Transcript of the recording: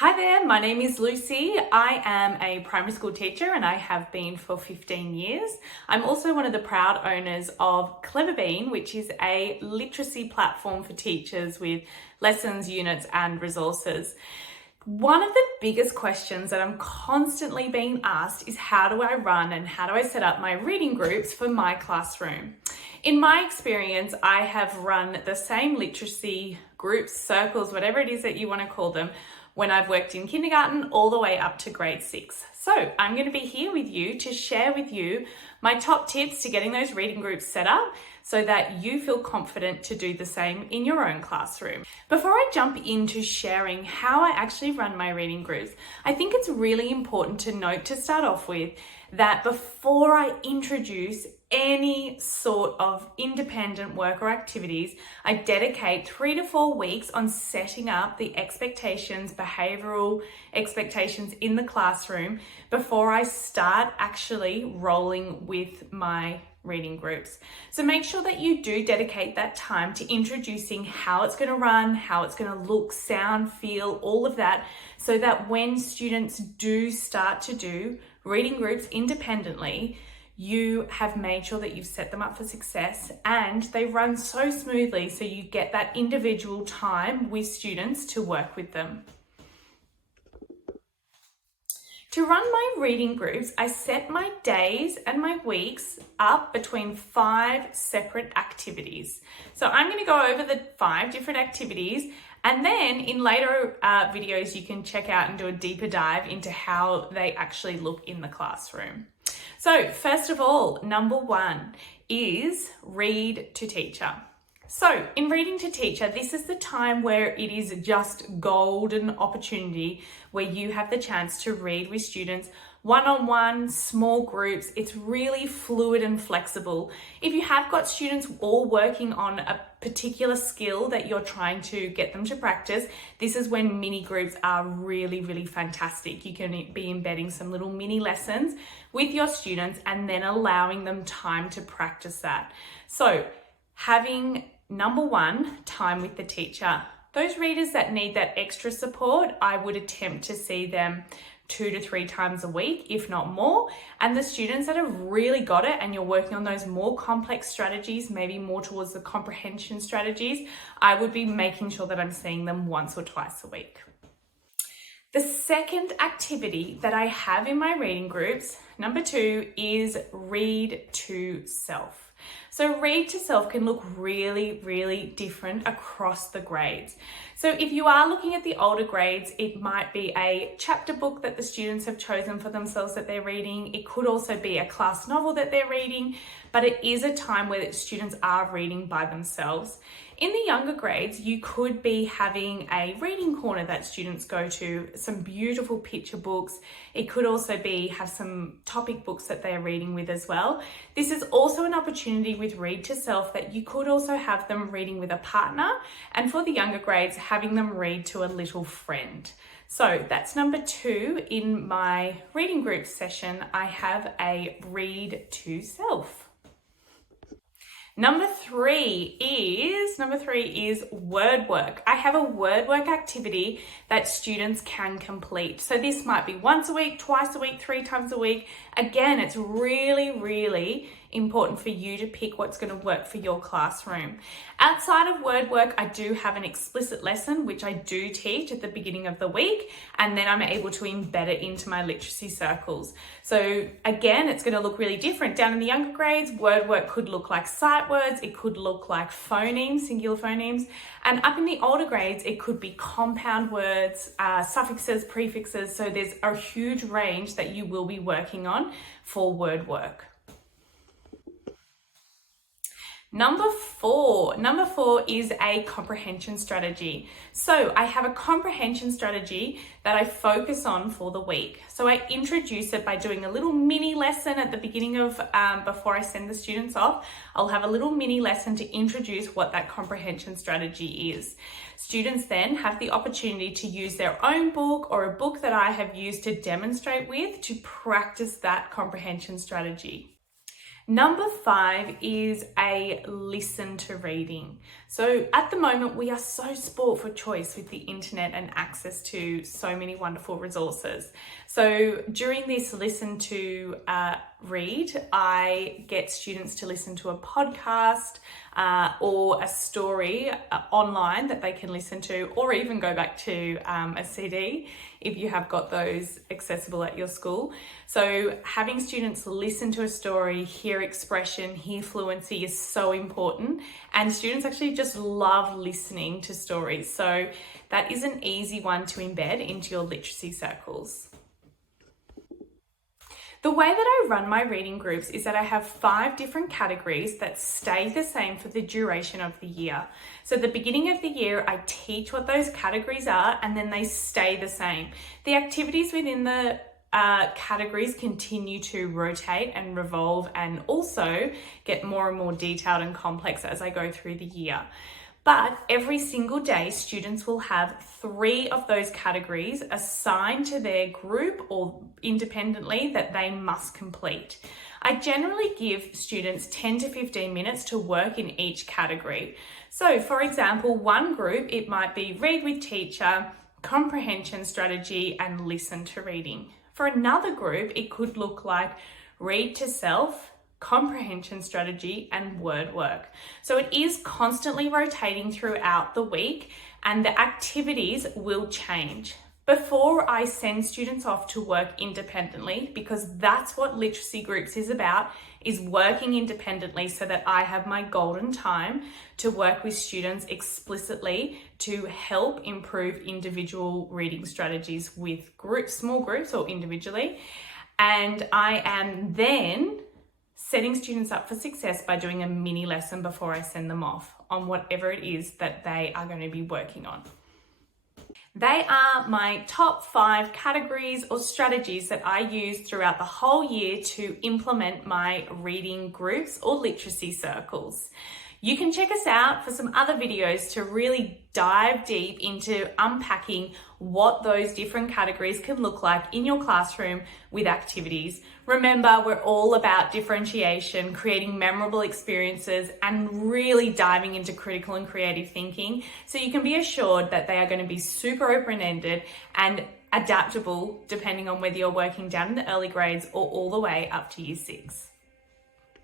Hi there, my name is Lucy. I am a primary school teacher and I have been for 15 years. I'm also one of the proud owners of Cleverbean, which is a literacy platform for teachers with lessons, units and resources. One of the biggest questions that I'm constantly being asked is how do I run and how do I set up my reading groups for my classroom? In my experience, I have run the same literacy groups, circles, whatever it is that you want to call them, when I've worked in kindergarten all the way up to grade 6. So I'm going to be here with you to share with you my top tips to getting those reading groups set up so that you feel confident to do the same in your own classroom. Before I jump into sharing how I actually run my reading groups, I think it's really important to note to start off with that before I introduce any sort of independent work or activities, I dedicate 3 to 4 weeks on setting up the expectations, behavioural expectations in the classroom before I start actually rolling with my reading groups. So make sure that you do dedicate that time to introducing how it's going to run, how it's going to look, sound, feel, all of that, so that when students do start to do reading groups independently, you have made sure that you've set them up for success and they run so smoothly so you get that individual time with students to work with them. To run my reading groups, I set my days and my weeks up between 5 separate activities. So I'm going to go over the 5 different activities, and then in later videos you can check out and do a deeper dive into how they actually look in the classroom. So first of all, number 1 is read to teacher. So in reading to teacher, this is the time where it is just golden opportunity where you have the chance to read with students one-on-one, small groups. It's really fluid and flexible. If you have got students all working on a particular skill that you're trying to get them to practice, this is when mini groups are really, really fantastic. You can be embedding some little mini lessons with your students and then allowing them time to practice that. So having number 1, time with the teacher. Those readers that need that extra support, I would attempt to see them 2 to 3 times a week, if not more. And the students that have really got it and you're working on those more complex strategies, maybe more towards the comprehension strategies, I would be making sure that I'm seeing them once or twice a week. The second activity that I have in my reading groups, number 2, is read to self. So read to self can look really, really different across the grades. So if you are looking at the older grades, it might be a chapter book that the students have chosen for themselves that they're reading. It could also be a class novel that they're reading, but it is a time where the students are reading by themselves. In the younger grades, you could be having a reading corner that students go to, some beautiful picture books. It could also be have some topic books that they're reading with as well. This is also an opportunity with Read to Self that you could also have them reading with a partner, and for the younger grades, having them read to a little friend. So that's number 2 in my reading group session. I have a Read to Self. Number 3 is word work. I have a word work activity that students can complete. So this might be once a week, twice a week, 3 times a week. Again, it's really, really important for you to pick what's going to work for your classroom. Outside of word work, I do have an explicit lesson, which I do teach at the beginning of the week, and then I'm able to embed it into my literacy circles. So again, it's going to look really different. Down in the younger grades, word work could look like sight words, it could look like phonemes, singular phonemes, and up in the older grades, it could be compound words, suffixes, prefixes. So there's a huge range that you will be working on for word work. Number 4 is a comprehension strategy. So I have a comprehension strategy that I focus on for the week. So I introduce it by doing a little mini lesson at the beginning of, before I send the students off, I'll have a little mini lesson to introduce what that comprehension strategy is. Students then have the opportunity to use their own book or a book that I have used to demonstrate with to practice that comprehension strategy. Number 5 is a listen to reading. So at the moment, we are so spoilt for choice with the internet and access to so many wonderful resources. So during this listen to read, I get students to listen to a podcast or a story online that they can listen to, or even go back to a CD if you have got those accessible at your school. So having students listen to a story, hear expression, hear fluency is so important, and students actually just love listening to stories. So that is an easy one to embed into your literacy circles. The way that I run my reading groups is that I have 5 different categories that stay the same for the duration of the year. So at the beginning of the year, I teach what those categories are, and then they stay the same. The activities within the categories continue to rotate and revolve and also get more and more detailed and complex as I go through the year. But every single day, students will have 3 of those categories assigned to their group or independently that they must complete. I generally give students 10 to 15 minutes to work in each category. So for example, one group, it might be read with teacher, comprehension strategy, and listen to reading. For another group, it could look like read to self, comprehension strategy, and word work. So it is constantly rotating throughout the week, and the activities will change. Before I send students off to work independently, because that's what literacy groups is about, is working independently so that I have my golden time to work with students explicitly to help improve individual reading strategies with groups, small groups or individually. And I am then setting students up for success by doing a mini lesson before I send them off on whatever it is that they are going to be working on. They are my top 5 categories or strategies that I use throughout the whole year to implement my reading groups or literacy circles. You can check us out for some other videos to really dive deep into unpacking what those different categories can look like in your classroom with activities. Remember, we're all about differentiation, creating memorable experiences, and really diving into critical and creative thinking. So you can be assured that they are going to be super open-ended and adaptable depending on whether you're working down in the early grades or all the way up to year 6.